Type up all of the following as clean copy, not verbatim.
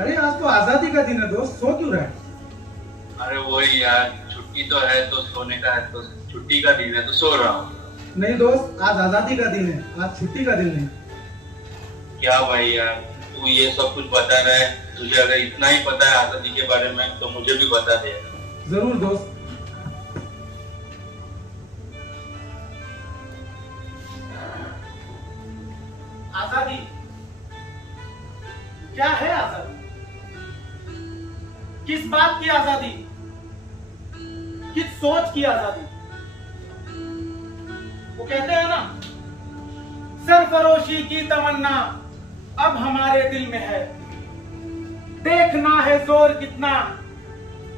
अरे आज तो आजादी का दिन है दोस्त, सो क्यों रहा है? अरे वही यार, छुट्टी तो है तो सोने का है, तो छुट्टी का दिन है तो सो रहा हूँ। नहीं दोस्त, आज आजादी का दिन है, आज छुट्टी का दिन नहीं। क्या भाई यार, तू ये सब कुछ बता रहा है? तुझे अगर इतना ही पता है आजादी के बारे में तो मुझे भी बता दे। जरूर दोस्त। आजादी क्या है? आजादी किस बात की आजादी? किस सोच की आजादी? वो कहते हैं ना, सरफरोशी की तमन्ना अब हमारे दिल में है, देखना है जोर कितना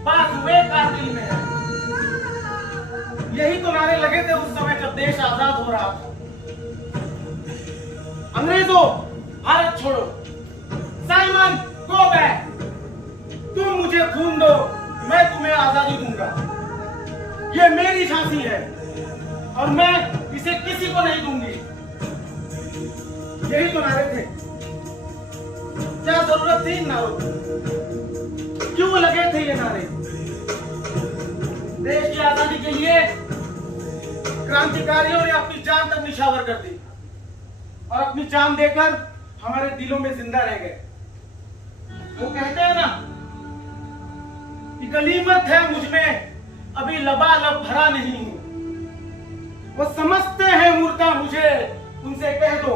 बाजुए का दिल में है। यही तो नारे लगे थे उस समय जब देश आजाद हो रहा था। अंग्रेजों भारत छोड़ो, साइमन गो बैक, तुम मुझे खून दो मैं तुम्हें आजादी दूंगा। ये मेरी झांसी है और मैं इसे किसी को नहीं दूंगी। यही तो नारे थे। क्या जरूरत थी इन नारों की? क्यों लगे थे ये नारे? देश की आजादी के लिए क्रांतिकारियों ने अपनी जान तक निछावर कर दी और अपनी जान देकर हमारे दिलों में जिंदा रह गए। वो कहते हैं ना कि गनीमत है मुझ में अभी लबालब भरा नहीं हूं। वो समझते हैं मुर्दा मुझे, उनसे कह दो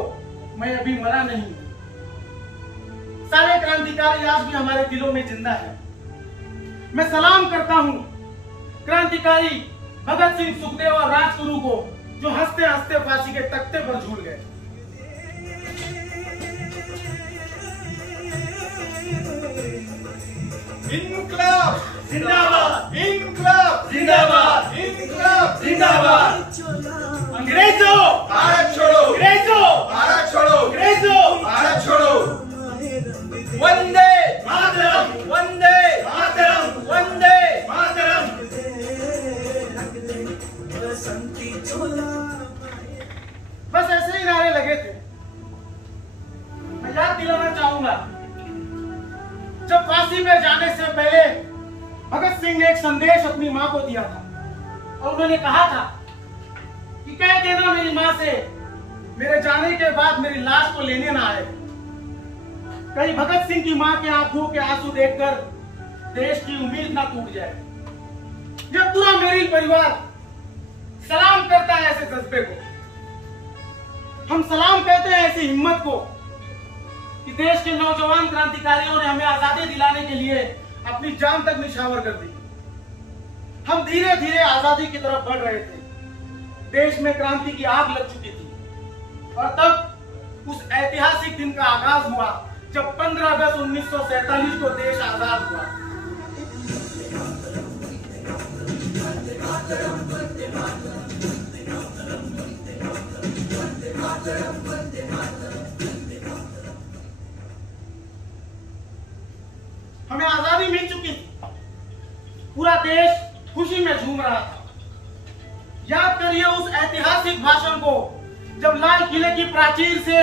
मैं अभी मरा नहीं हूं। सारे क्रांतिकारी आज भी हमारे दिलों में जिंदा है। मैं सलाम करता हूं क्रांतिकारी भगत सिंह, सुखदेव और राजगुरु को, जो हंसते हंसते फांसी के तख्ते पर झूल गए। इनकलाब जिंदाबाद, इनकलाब जिंदाबाद, इनकलाब जिंदाबाद। अंग्रेजों भारत छोड़ो, अंग्रेजों भारत छोड़ो, अंग्रेजों भारत छोड़ो। वंदे मातरम, वंदे मातरम, वंदे मातरम। बस ऐसे ही नारे लगे थे। मैं याद दिलाना चाहूंगा, जब फांसी में जाने से पहले भगत सिंह ने एक संदेश अपनी मां को दिया था और उन्होंने कहा था कि कह देना मेरी मां से मेरे जाने के बाद मेरी लाश को लेने ना आए। कहीं भगत सिंह की मां के आंखों के आंसू देखकर देश की उम्मीद ना टूट जाए। यह पूरा मेरी परिवार सलाम करता है ऐसे जज्बे को। हम सलाम कहते हैं ऐसी हिम्मत को कि देश के नौजवान क्रांतिकारियों ने हमें आजादी दिलाने के लिए अपनी जान तक निछावर कर दी। हम धीरे धीरे आजादी की तरफ बढ़ रहे थे। देश में क्रांति की आग लग चुकी थी और तब उस ऐतिहासिक दिन का आगाज हुआ जब 15 अगस्त 1947 को देश आजाद हुआ। हमें आजादी मिल चुकी थी। पूरा देश खुशी में झूम रहा था। याद करिए उस ऐतिहासिक भाषण को जब लाल किले की प्राचीर से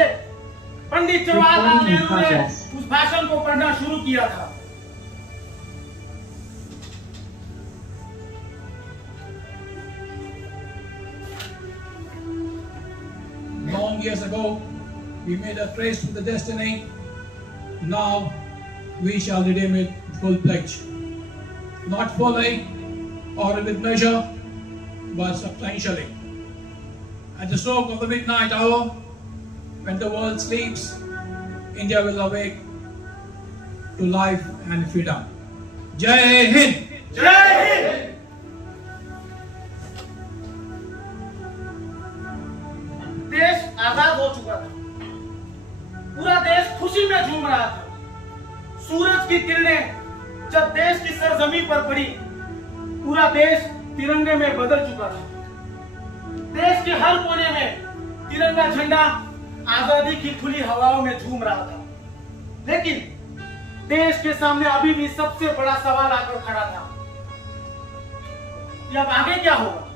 पंडित जवाहरलाल नेहरू ने उस भाषण को पढ़ना शुरू किया था। Long years ago, we made a trace to the destiny. Now, we shall redeem it with full pledge. Not fully or with measure, but substantially. At the stroke of the midnight hour, when the world sleeps, India will awake to life and freedom. Jai Hind! जय हिंद। देश आजाद हो चुका था। पूरा देश खुशी में झूम रहा था। सूरज की किरणें जब देश की सरजमी पर पड़ी, पूरा देश तिरंगे में बदल चुका था। देश के हर कोने में तिरंगा झंडा आजादी की खुली हवाओं में झूम रहा था। लेकिन देश के सामने अभी भी सबसे बड़ा सवाल आकर खड़ा था कि अब आगे क्या होगा?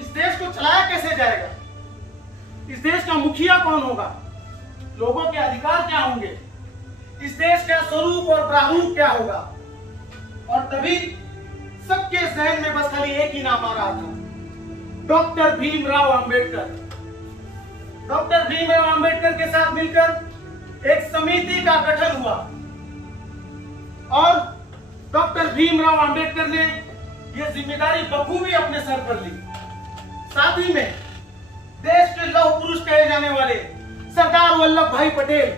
इस देश को चलाया कैसे जाएगा? इस देश का मुखिया कौन होगा? लोगों के अधिकार क्या होंगे? इस देश का स्वरूप और प्रारूप क्या होगा। और तभी सबके जहन में बस खाली एक ही नाम आ रहा था, डॉक्टर भीमराव अंबेडकर। डॉक्टर भीमराव अंबेडकर के साथ मिलकर एक समिति का गठन हुआ और डॉक्टर भीमराव अंबेडकर ने यह जिम्मेदारी बखूबी अपने सर पर ली। साथ ही में देश के लौह पुरुष कहे जाने वाले सरदार वल्लभ भाई पटेल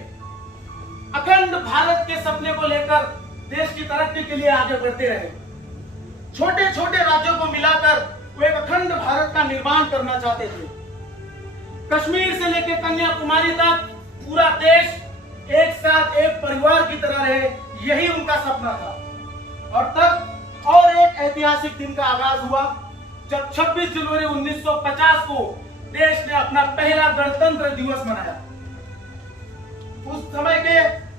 अखंड भारत के सपने को लेकर देश की तरक्की के लिए आगे बढ़ते रहे। छोटे छोटे राज्यों को मिलाकर वो एक अखंड भारत का निर्माण करना चाहते थे। कश्मीर से लेकर कन्याकुमारी तक पूरा देश एक साथ एक परिवार की तरह रहे, यही उनका सपना था। और तब और एक ऐतिहासिक दिन का आगाज हुआ जब 26 जनवरी 1950 को देश ने अपना पहला गणतंत्र दिवस मनाया। उस समय के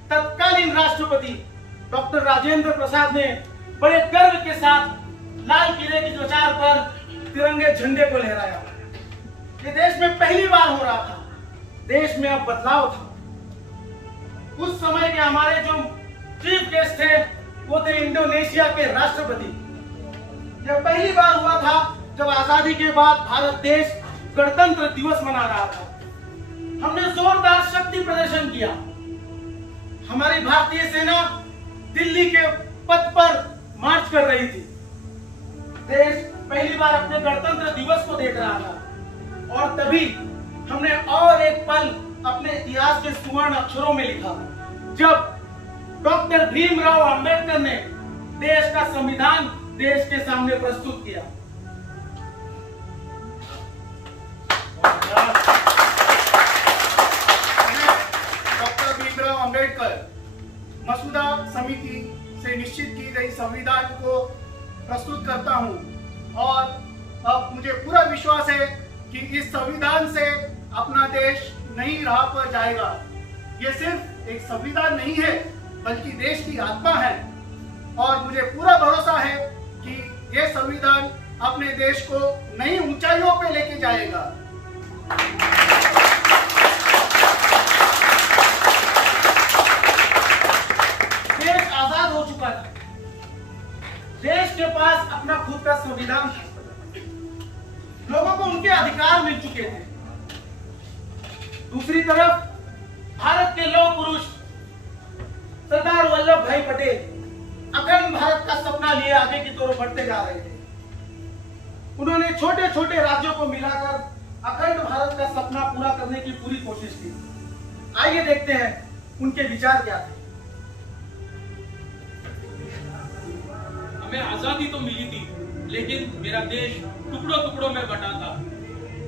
तत्कालीन राष्ट्रपति डॉक्टर राजेंद्र प्रसाद ने बड़े गर्व के साथ लाल किले की ध्वजा पर तिरंगे झंडे को लहराया। ये देश में पहली बार हो रहा था, देश में अब बदलाव था। उस समय के हमारे जो चीफ गेस्ट थे वो थे इंडोनेशिया के राष्ट्रपति। यह पहली बार हुआ था जब आजादी के बाद भारत देश गणतंत्र दिवस मना रहा था। हमने जोरदार शक्ति प्रदर्शन किया। हमारी भारतीय सेना दिल्ली के पथ पर मार्च कर रही थी। देश पहली बार अपने गणतंत्र दिवस को देख रहा था और तभी हमने और एक पल अपने इतिहास के सुवर्ण अक्षरों में लिखा जब डॉक्टर भीमराव अंबेडकर ने देश का संविधान देश के सामने प्रस्तुत किया। डॉक्टर भीमराव अंबेडकर मसूदा समिति से निश्चित की गई संविधान को प्रस्तुत करता हूं और अब मुझे पूरा विश्वास है कि इस संविधान से अपना देश नई राह पर जाएगा। ये सिर्फ एक संविधान नहीं है बल्कि देश की आत्मा है और मुझे पूरा भरोसा है कि ये संविधान अपने देश को नई ऊंचाइयों पे लेके जाएगा। देश आजाद हो चुका था, देश के पास अपना खुद का संविधान था, लोगों को उनके अधिकार मिल चुके थे। दूसरी तरफ भारत के लौह पुरुष सरदार वल्लभ भाई पटेल अखंड भारत का सपना लिए आगे की तरफ बढ़ते जा रहे थे। उन्होंने छोटे छोटे राज्यों को मिलाकर अखंड भारत का सपना पूरा करने की पूरी कोशिश की। आइए देखते हैं उनके विचार क्या थे। हमें आजादी तो मिली थी लेकिन मेरा देश टुकड़ों टुकड़ों में बटा था।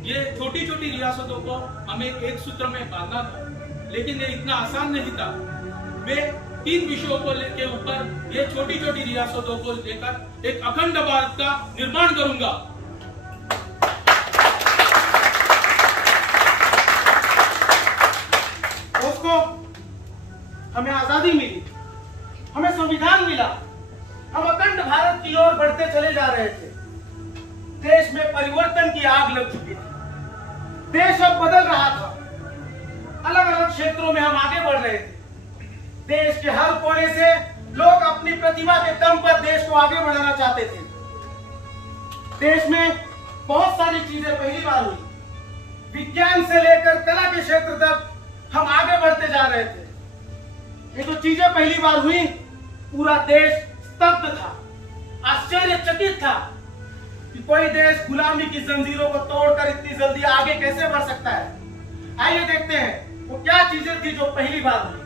ये छोटी छोटी रियासतों को हमें एक सूत्र में बांधना था लेकिन ये इतना आसान नहीं था। मैं 3 विषयों को के ऊपर ये छोटी छोटी रियासतों को लेकर एक अखंड भारत का निर्माण करूंगा। दोस्तों, हमें आजादी मिली, हमें संविधान मिला, हम अखंड भारत की ओर बढ़ते चले जा रहे थे। देश में परिवर्तन की आग लग चुकी थी, देश अब बदल रहा था। अलग अलग क्षेत्रों में हम आगे बढ़ रहे थे। देश के हर कोने से लोग अपनी प्रतिभा के दम पर देश को आगे बढ़ाना चाहते थे। देश में बहुत सारी चीजें पहली बार हुई। विज्ञान से लेकर कला के क्षेत्र तक हम आगे बढ़ते जा रहे थे। ये जो चीजें पहली बार हुई, पूरा देश स्तब्ध था, आश्चर्यचकित था कि कोई देश गुलामी की जंजीरों को तोड़कर इतनी जल्दी आगे कैसे बढ़ सकता है। आइए देखते हैं वो क्या चीजें थी जो पहली बार हुई।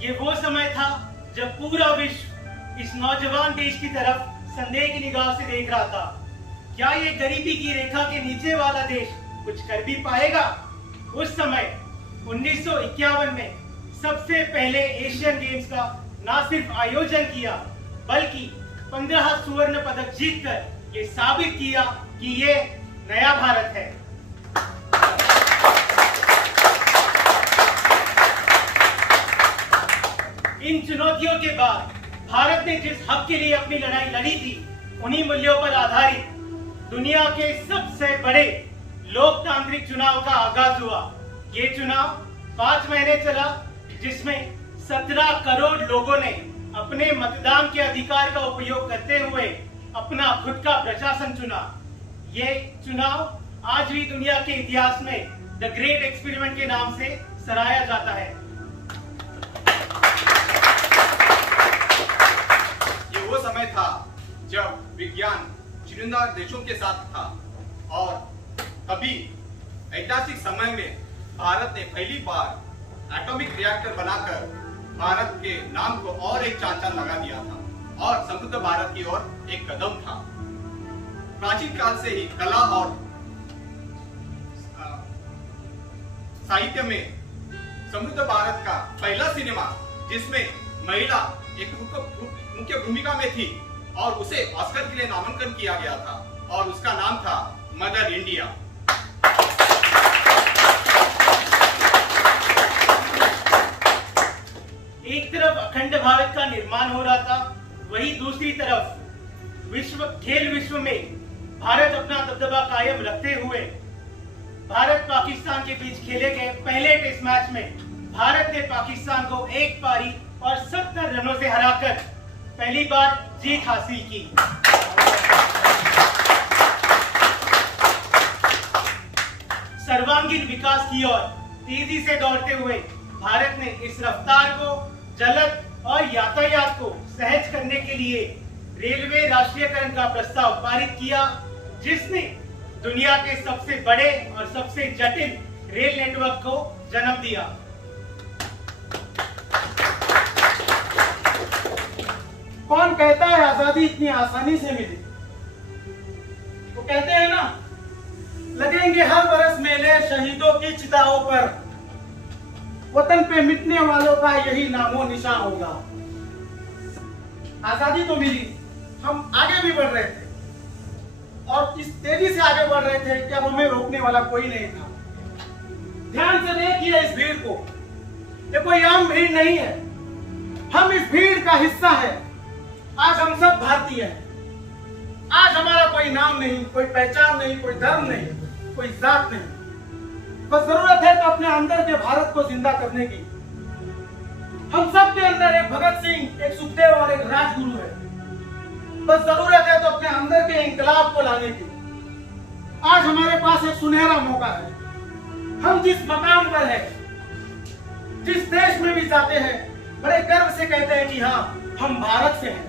ये वो समय था जब पूरा विश्व इस नौजवान देश की तरफ संदेह की निगाह से देख रहा था। क्या ये गरीबी की रेखा के नीचे वाला देश कुछ कर भी पाएगा? उस समय 1951 में सबसे पहले एशियन गेम्स का न सिर्फ आयोजन किया बल्कि 15 स्वर्ण पदक जीतकर ये साबित किया कि ये नया भारत है। इन चुनौतियों के बाद भारत ने जिस हक के लिए अपनी लड़ाई लड़ी थी, उन्हीं मूल्यों पर आधारित दुनिया के सबसे बड़े लोकतांत्रिक चुनाव का आगाज हुआ। ये चुनाव 5 महीने चला, जिसमें 17 करोड़ लोगों ने अपने मतदान के अधिकार का उपयोग करते हुए अपना खुद का प्रशासन चुना। ये चुनाव आज भी दुनिया के इतिहास में द ग्रेट एक्सपेरिमेंट के नाम से सराहा जाता है। ये वो समय था जब विज्ञान चुनिंदा देशों के साथ था और तभी ऐतिहासिक समय में भारत ने पहली बार एटॉमिक रिएक्टर बनाकर भारत के नाम को और एक चांद लगा दिया था और समृद्ध भारत की ओर एक कदम था। प्राचीन काल से ही कला और साहित्य में समृद्ध भारत का पहला सिनेमा जिसमें महिला एक मुख्य भूमिका में थी और उसे ऑस्कर के लिए नामांकन किया गया था और उसका नाम था मदर इंडिया। एक तरफ अखंड भारत का निर्माण हो रहा था, वहीं दूसरी तरफ खेल विश्व में भारत अपना दबदबा कायम रखते हुए भारत पाकिस्तान के बीच खेले गए पहले टेस्ट मैच में भारत ने पाकिस्तान को 1 पारी और 70 रनों से हराकर पहली बार जीत हासिल की। सर्वांगीण विकास की ओर तेजी से दौड़ते हुए भारत ने इस रफ्तार को जलद और यातायात को सहज करने के लिए रेलवे राष्ट्रीयकरण का प्रस्ताव पारित किया, जिसने दुनिया के सबसे बड़े और सबसे जटिल रेल नेटवर्क को जन्म दिया। कौन कहता है आजादी इतनी आसानी से मिली? वो कहते हैं ना, लगेंगे हर बरस मेले शहीदों की चिताओं पर, वतन पे मिटने वालों का यही नामो निशान होगा। आजादी तो मिली, हम आगे भी बढ़ रहे थे और इस तेजी से आगे बढ़ रहे थे कि अब हमें रोकने वाला कोई नहीं था। ध्यान से देखिए इस भीड़ को, ये कोई आम भीड़ नहीं है, हम इस भीड़ का हिस्सा है। आज हम सब भारतीय हैं। आज हमारा कोई नाम नहीं, कोई पहचान नहीं, कोई धर्म नहीं, कोई जात नहीं। बस जरूरत है तो अपने अंदर के भारत को जिंदा करने की। हम सब के अंदर एक भगत सिंह, एक सुखदेव और एक राजगुरु है। बस जरूरत है तो अपने अंदर के इंकलाब को लाने की। आज हमारे पास एक सुनहरा मौका है। हम जिस मकाम पर है, जिस देश में भी जाते हैं, बड़े गर्व से कहते हैं कि हाँ, हम भारत से हैं।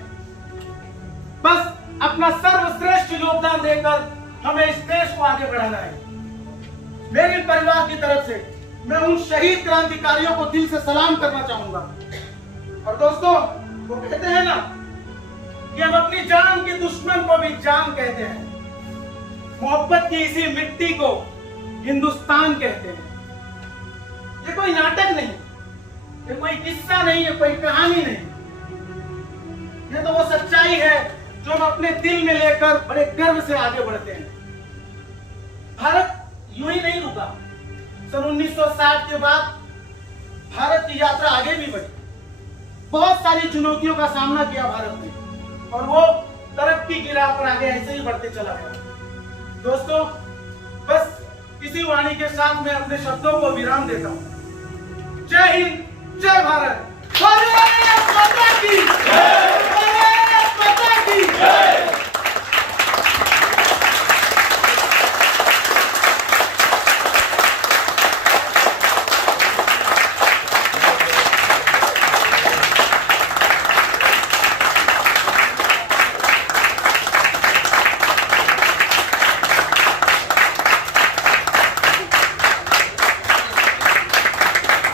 बस अपना सर्वश्रेष्ठ योगदान देकर हमें इस देश को आगे बढ़ाना है। मेरे परिवार की तरफ से मैं उन शहीद क्रांतिकारियों को दिल से सलाम करना चाहूंगा। और दोस्तों, वो कहते हैं ना कि हम अपनी जान के दुश्मन को भी जान कहते हैं। मोहब्बत की इसी मिट्टी को हिंदुस्तान कहते हैं। ये कोई नाटक नहीं, ये कोई किस्सा नहीं, ये कोई कहानी नहीं, ये तो वो सच्चाई है जो हम अपने दिल में लेकर बड़े गर्व से आगे बढ़ते हैं। भारत यूं ही नहीं रुका। सन 1960 के बाद भारत की यात्रा आगे भी बढ़ी। बहुत सारी चुनौतियों का सामना किया भारत ने और वो तरक्की की राह पर आगे ऐसे ही बढ़ते चला गया। दोस्तों, बस इसी वाणी के साथ मैं अपने शब्दों को विराम देता हूं। जय हिंद, जय भारत। भारत माता की जय। भारत माता की जय।